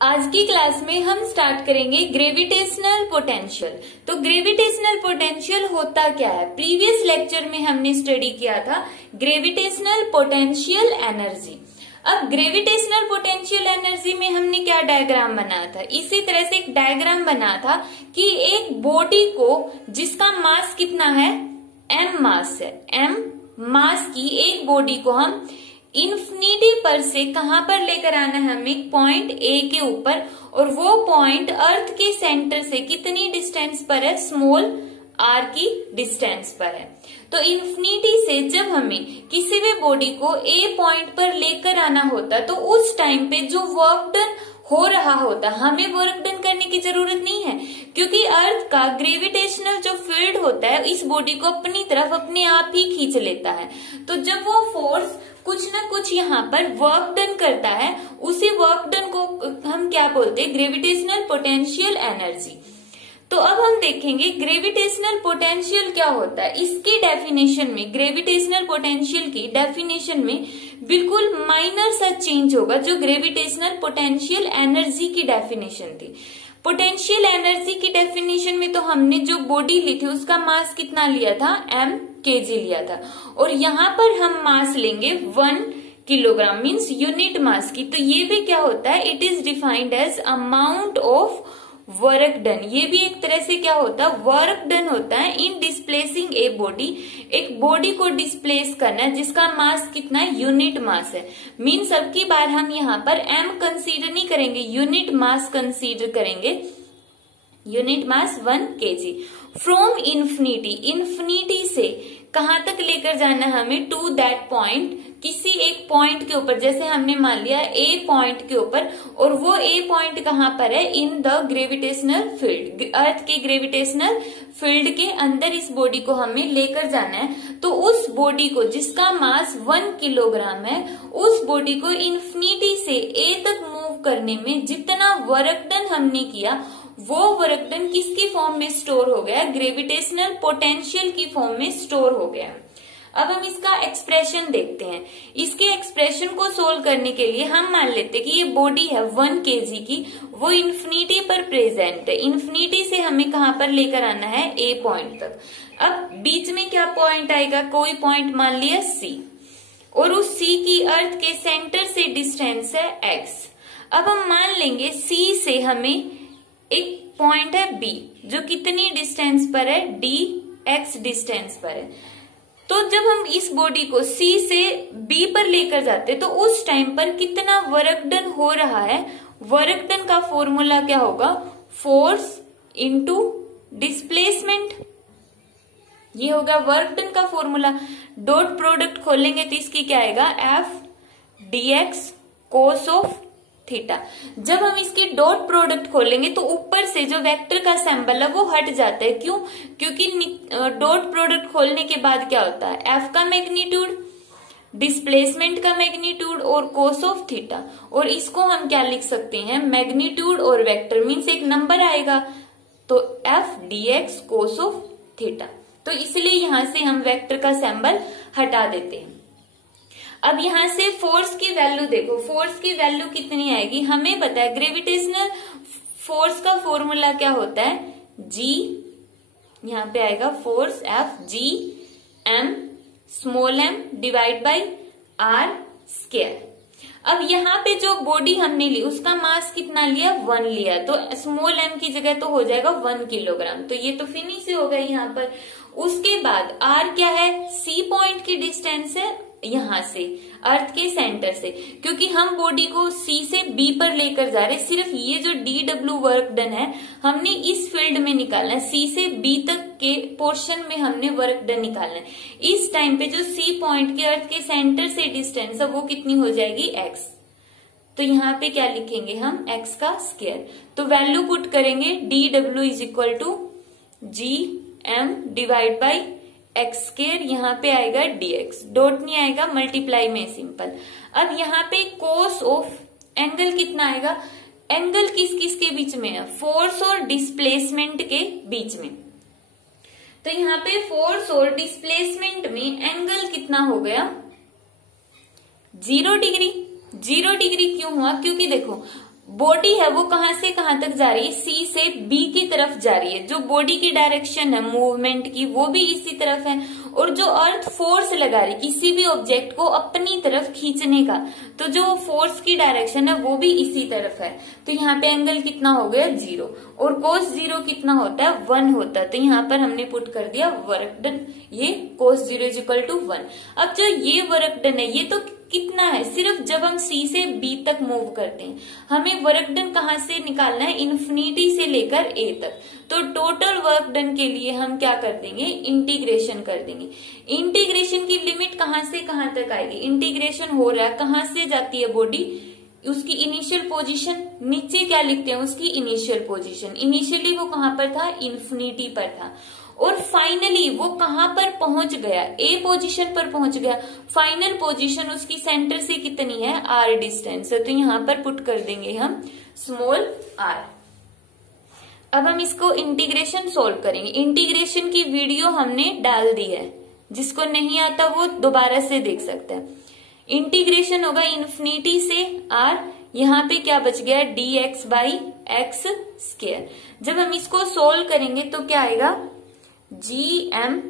आज की क्लास में हम स्टार्ट करेंगे ग्रेविटेशनल पोटेंशियल। तो ग्रेविटेशनल पोटेंशियल होता क्या है? प्रीवियस लेक्चर में हमने स्टडी किया था ग्रेविटेशनल पोटेंशियल एनर्जी। अब ग्रेविटेशनल पोटेंशियल एनर्जी में हमने क्या डायग्राम बनाया था? इसी तरह से एक डायग्राम बना था कि एक बॉडी को जिसका मास कितना है, m मास है, m मास की एक बॉडी को हम इन्फिनिटी पर से कहां पर लेकर आना है हमें? पॉइंट ए के ऊपर, और वो पॉइंट अर्थ के सेंटर से कितनी डिस्टेंस पर है? स्मॉल r की डिस्टेंस पर है। तो इन्फिनिटी से जब हमें किसी भी बॉडी को ए पॉइंट पर लेकर आना होता तो उस टाइम पे जो वर्क डन हो रहा होता, हमें वर्क डन करने की जरूरत नहीं है, क्योंकि अर्थ का ग्रेविटेशनल जो फील्ड होता है इस बॉडी को अपनी तरफ अपने आप ही खींच लेता है। तो जब वो फोर्स कुछ ना कुछ यहाँ पर वर्क डन करता है, उसी वर्क डन को हम क्या बोलते हैं? Gravitational potential energy. तो अब हम देखेंगे ग्रेविटेशनल पोटेंशियल क्या होता है। इसकी डेफिनेशन में, ग्रेविटेशनल पोटेंशियल की डेफिनेशन में बिल्कुल माइनर सा चेंज होगा जो ग्रेविटेशनल पोटेंशियल एनर्जी की डेफिनेशन थी। पोटेंशियल एनर्जी की डेफिनेशन में तो हमने जो बॉडी ली थी उसका मास कितना लिया था? m kg लिया था, और यहाँ पर हम मास लेंगे 1 किलोग्राम मीन्स यूनिट मास की। तो ये भी क्या होता है? It is defined as amount of work done. ये भी एक तरह से क्या होता है? वर्क डन होता है इन डिस्प्लेसिंग ए बॉडी। एक बॉडी को डिस्प्लेस करना है जिसका मास कितना है? यूनिट मास है। मीन्स अब की बार हम यहाँ पर m कंसीडर नहीं करेंगे, यूनिट मास कंसीडर करेंगे। Unit mass 1 kg। From infinity, infinity से कहां तक लेकर जाना है हमें? टू दैट पॉइंट, किसी एक पॉइंट के ऊपर। जैसे हमने मान लिया ए पॉइंट के ऊपर, और वो ए पॉइंट कहां पर है? इन द ग्रेविटेशनल फील्ड, अर्थ के ग्रेविटेशनल फील्ड के अंदर इस बॉडी को हमें लेकर जाना है। तो उस बॉडी को जिसका मास 1 किलोग्राम है, उस बॉडी को इन्फिनिटी से ए तक मूव करने में जितना वर्क डन हमने किया वो वर्क डन किसकी फॉर्म में स्टोर हो गया? ग्रेविटेशनल पोटेंशियल की फॉर्म में स्टोर हो गया। अब हम इसका एक्सप्रेशन देखते हैं। इसके एक्सप्रेशन को सोल्व करने के लिए हम मान लेते हैं कि ये बॉडी है 1 kg की, वो इन्फिनिटी पर प्रेजेंट है। इन्फिनिटी से हमें कहां पर लेकर आना है? ए पॉइंट तक। अब बीच में क्या पॉइंट आएगा? कोई पॉइंट मान लिया C, और उस C की अर्थ के सेंटर से डिस्टेंस है x। अब हम मान लेंगे C से हमें एक पॉइंट है B जो कितनी डिस्टेंस पर है? dx डिस्टेंस पर है। तो जब हम इस बॉडी को C से B पर लेकर जाते तो उस टाइम पर कितना वर्क डन हो रहा है? वर्क डन का फॉर्मूला क्या होगा? फोर्स इंटू डिस्प्लेसमेंट, ये होगा वर्क डन का फॉर्मूला। डॉट प्रोडक्ट खोलेंगे तो इसकी क्या आएगा? F dx cos of theta. जब हम इसकी डॉट प्रोडक्ट खोलेंगे तो ऊपर से जो वेक्टर का सिंबल है वो हट जाता है। क्यों? क्योंकि डॉट प्रोडक्ट खोलने के बाद क्या होता है? एफ का मैग्नीट्यूड, डिस्प्लेसमेंट का मैग्नीट्यूड और कोस ऑफ थीटा, और इसको हम क्या लिख सकते हैं? मैग्नीट्यूड और वेक्टर मीन्स एक नंबर आएगा, तो F dx cos of theta. तो इसलिए यहां से हम वेक्टर का सिंबल हटा देते हैं। अब यहां से फोर्स की वैल्यू देखो, फोर्स की वैल्यू कितनी आएगी? हमें पता है ग्रेविटेशनल फोर्स का फॉर्मूला क्या होता है? G, यहां पे आएगा force F G m small m divide by r square. अब यहाँ पे जो बॉडी हमने ली उसका मास कितना लिया? 1 लिया, तो स्मॉल m की जगह तो हो जाएगा 1 किलोग्राम। तो ये तो फिनिश हो गया यहाँ पर। उसके बाद r क्या है? C पॉइंट की डिस्टेंस है यहां से अर्थ के सेंटर से, क्योंकि हम बॉडी को C से B पर लेकर जा रहे, सिर्फ ये जो dw वर्क डन है हमने इस फील्ड में निकालना है। C से B तक के पोर्शन में हमने वर्क डन निकालना है। इस टाइम पे जो C पॉइंट के अर्थ के सेंटर से डिस्टेंस है वो कितनी हो जाएगी? x। तो यहाँ पे क्या लिखेंगे हम? x का स्क्वायर। तो वैल्यू पुट करेंगे dw is equal to gm divide by x square, यहाँ पे आएगा dx, डॉट नहीं आएगा, मल्टीप्लाई में सिंपल। अब यहाँ पे कोस ऑफ एंगल कितना आएगा? एंगल किस किस के बीच में है? फोर्स और डिस्प्लेसमेंट के बीच में। तो यहाँ पे फोर्स और डिस्प्लेसमेंट में एंगल कितना हो गया? 0 डिग्री। 0 डिग्री क्यों हुआ? क्योंकि देखो बॉडी है वो कहां से कहां तक जा रही है, सी से बी की तरफ जा रही है। जो बॉडी की डायरेक्शन है मूवमेंट की वो भी इसी तरफ है, और जो अर्थ फोर्स लगा रही किसी भी ऑब्जेक्ट को अपनी तरफ खींचने का, तो जो फोर्स की डायरेक्शन है वो भी इसी तरफ है। तो यहाँ पे एंगल कितना हो गया 0, और cos 0 कितना होता है 1 होता है। तो यहाँ पर हमने पुट कर दिया वर्क डन, ये cos 0 = 1। अब जो ये वर्क डन है ये तो कितना है, सिर्फ जब हम C से B तक मूव करते हैं। हमें वर्क डन कहां से निकालना है, इन्फिनिटी से लेकर A तक। तो टोटल वर्क डन के लिए हम क्या कर देंगे, इंटीग्रेशन कर देंगे। इंटीग्रेशन की लिमिट कहां से कहां तक आएगी, इंटीग्रेशन हो रहा है कहां से जाती है बॉडी, उसकी इनिशियल पोजीशन, नीचे क्या लिखते हैं उसकी इनिशियल पोजीशन। इनिशियली वो कहां पर था, इन्फिनिटी पर था, और फाइनली वो कहां पर पहुंच गया, ए पोजीशन पर पहुंच गया। फाइनल पोजीशन उसकी सेंटर से कितनी है, r डिस्टेंस। तो यहां पर पुट कर देंगे हम स्मॉल r। अब हम इसको इंटीग्रेशन सोल्व करेंगे। इंटीग्रेशन की वीडियो हमने डाल दी है, जिसको नहीं आता वो दोबारा से देख सकता है। इंटीग्रेशन होगा इन्फिनिटी से r, यहाँ पे क्या बच गया dx/x²। जब हम इसको सोल्व करेंगे तो क्या आएगा gm,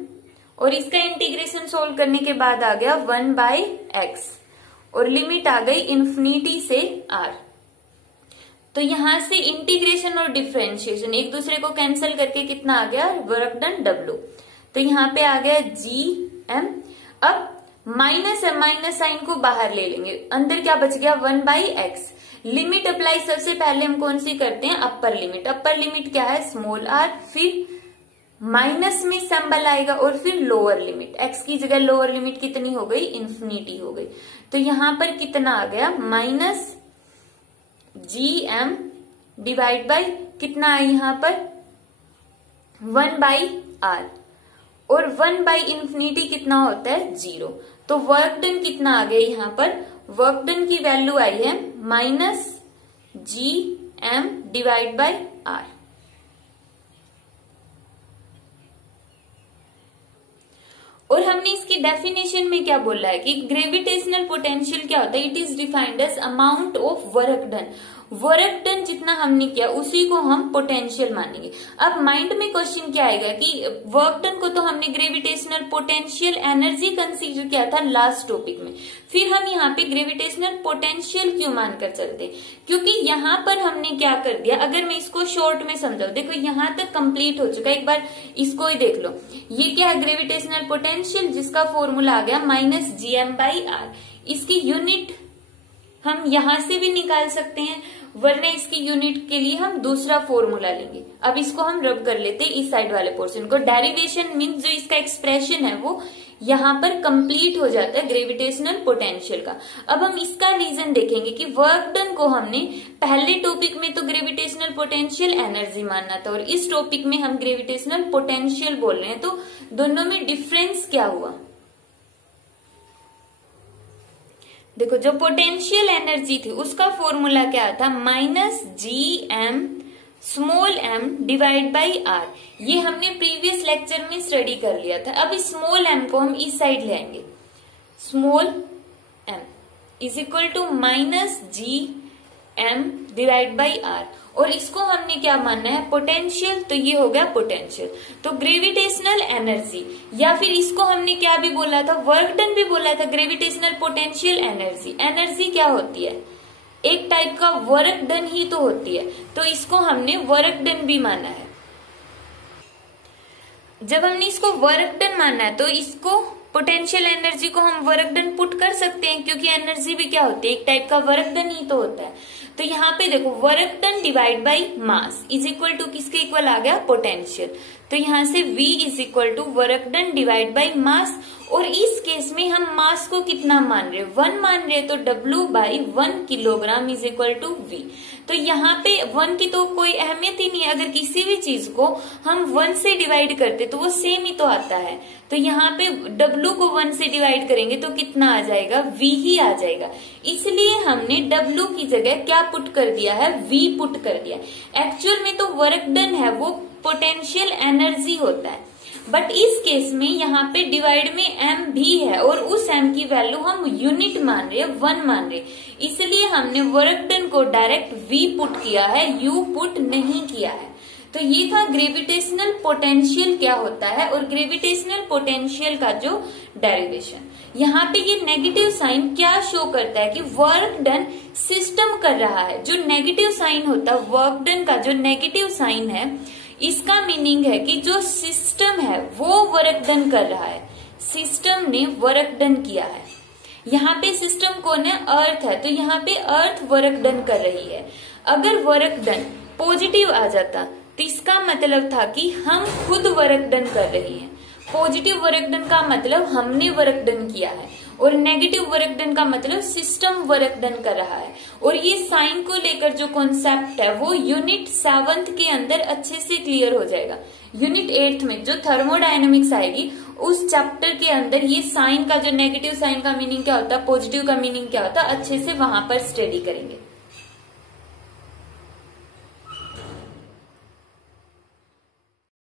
और इसका इंटीग्रेशन सोल्व करने के बाद आ गया 1/x, और लिमिट आ गई इन्फिनिटी से r। तो यहां से इंटीग्रेशन और डिफरेंशिएशन एक दूसरे को कैंसिल करके कितना आ गया, वर्क डन w। तो यहाँ पे आ गया gm। अब माइनस है, माइनस साइन को बाहर ले लेंगे, अंदर क्या बच गया 1/x। लिमिट अप्लाई सबसे पहले हम कौन सी करते हैं, अपर लिमिट। अपर लिमिट क्या है, स्मॉल r, फिर माइनस में सिंबल आएगा, और फिर लोअर लिमिट। x की जगह लोअर लिमिट कितनी हो गई, इन्फिनिटी हो गई। तो यहां पर कितना आ गया, माइनस gm डिवाइड बाई कितना है यहाँ पर 1/r, और 1/इन्फिनिटी कितना होता है 0। तो वर्क डन कितना आ गया, यहाँ पर वर्क डन की वैल्यू आई है -gm डिवाइड बाई r। और हमने इसकी डेफिनेशन में क्या बोला है कि ग्रेविटेशनल पोटेंशियल क्या होता है, it is defined as amount of work done. Work done जितना हमने किया उसी को हम पोटेंशियल मानेंगे। अब माइंड में क्वेश्चन क्या आएगा कि वर्क डन को तो हमने ग्रेविटेशनल पोटेंशियल एनर्जी कंसीडर किया था लास्ट टॉपिक में, फिर हम यहाँ पे ग्रेविटेशनल पोटेंशियल क्यों मानकर चलते, क्योंकि यहाँ पर हमने क्या कर दिया। अगर मैं इसको शॉर्ट में समझाऊं, देखो यहाँ तक कंप्लीट हो चुका है, एक बार इसको ही देख लो। ये क्या है, ग्रेविटेशनल पोटेंशियल, जिसका फॉर्मूला आ गया -gm/r। इसकी यूनिट हम यहां से भी निकाल सकते हैं, वरना इसकी यूनिट के लिए हम दूसरा फॉर्मूला लेंगे। अब इसको हम रब कर लेते हैं इस साइड वाले पोर्शन को। डेरिवेशन मीन्स जो इसका एक्सप्रेशन है वो यहाँ पर कंप्लीट हो जाता है ग्रेविटेशनल पोटेंशियल का। अब हम इसका रीजन देखेंगे कि वर्क डन को हमने पहले टॉपिक में तो ग्रेविटेशनल पोटेंशियल एनर्जी मानना था, और इस टॉपिक में हम ग्रेविटेशनल पोटेंशियल बोल रहे हैं। तो दोनों में डिफरेंस क्या हुआ, देखो जो पोटेंशियल एनर्जी थी उसका फॉर्मूला क्या था, -gm डिवाइड बाई r। ये हमने प्रीवियस लेक्चर में स्टडी कर लिया था। अब स्मॉल m को हम इस साइड ले आएंगे, small m is equal to -gm divide by r, और इसको हमने क्या मानना है, पोटेंशियल। तो ये हो गया पोटेंशियल। तो ग्रेविटेशनल एनर्जी, या फिर इसको हमने क्या भी बोला था, वर्क डन भी बोला था, ग्रेविटेशनल पोटेंशियल एनर्जी। एनर्जी क्या होती है, एक टाइप का वर्क डन ही तो होती है, तो इसको हमने वर्क डन भी माना है। जब हमने इसको वर्क डन माना है तो इसको पोटेंशियल एनर्जी को हम वर्क डन पुट कर सकते हैं, क्योंकि एनर्जी भी क्या होती है, एक टाइप का वर्क डन ही तो होता है। तो यहाँ पे देखो work done divide by mass is equal to किसके इक्वल आ गया, पोटेंशियल। तो यहाँ से V is equal to work done divide by mass, और इस केस में हम मास को कितना मान रहे हैं, 1 मान रहे हैं, तो W/1 kilogram is equal to V। तो यहाँ पे 1 की तो कोई अहमियत ही नहीं है, अगर किसी भी चीज को हम 1 से डिवाइड करते तो वो सेम ही तो आता है। तो यहाँ पे W को 1 से डिवाइड करेंगे तो कितना आ जाएगा, V ही आ जाएगा। इसलिए हमने W की जगह क्या पुट कर दिया है, V पुट कर दिया। एक्चुअल में तो वर्क डन है वो पोटेंशियल एनर्जी होता है। बट इस केस में यहाँ पे डिवाइड में m भी है और उस m की वैल्यू हम यूनिट मान रहे हैं, 1 मान रहे, इसलिए हमने वर्क डन को डायरेक्ट v पुट किया है, u पुट नहीं किया है। तो ये था ग्रेविटेशनल पोटेंशियल क्या होता है और ग्रेविटेशनल पोटेंशियल का जो डेरिवेशन। यहाँ पे ये नेगेटिव साइन क्या शो करता है कि वर्क डन सिस्टम कर रहा है। जो नेगेटिव साइन होता है वर्क डन का, जो नेगेटिव साइन है, इसका मीनिंग है कि जो सिस्टम है वो वर्क डन कर रहा है, सिस्टम ने वर्क डन किया है। यहाँ पे सिस्टम कौन है? अर्थ है, तो यहाँ पे अर्थ वर्क डन कर रही है। अगर वर्क डन पॉजिटिव आ जाता तो इसका मतलब था कि हम खुद वर्क डन कर रहे हैं। पॉजिटिव वर्क डन का मतलब हमने वर्क डन किया है और नेगेटिव वर्क डन का मतलब सिस्टम वर्क डन कर रहा है। और ये साइन को लेकर जो कॉन्सेप्ट है वो यूनिट 7th के अंदर अच्छे से क्लियर हो जाएगा। यूनिट 8th में जो थर्मोडायनेमिक्स आएगी उस चैप्टर के अंदर ये साइन का, जो नेगेटिव साइन का मीनिंग क्या होता है, पॉजिटिव का मीनिंग क्या होता है, अच्छे से वहां पर स्टडी करेंगे।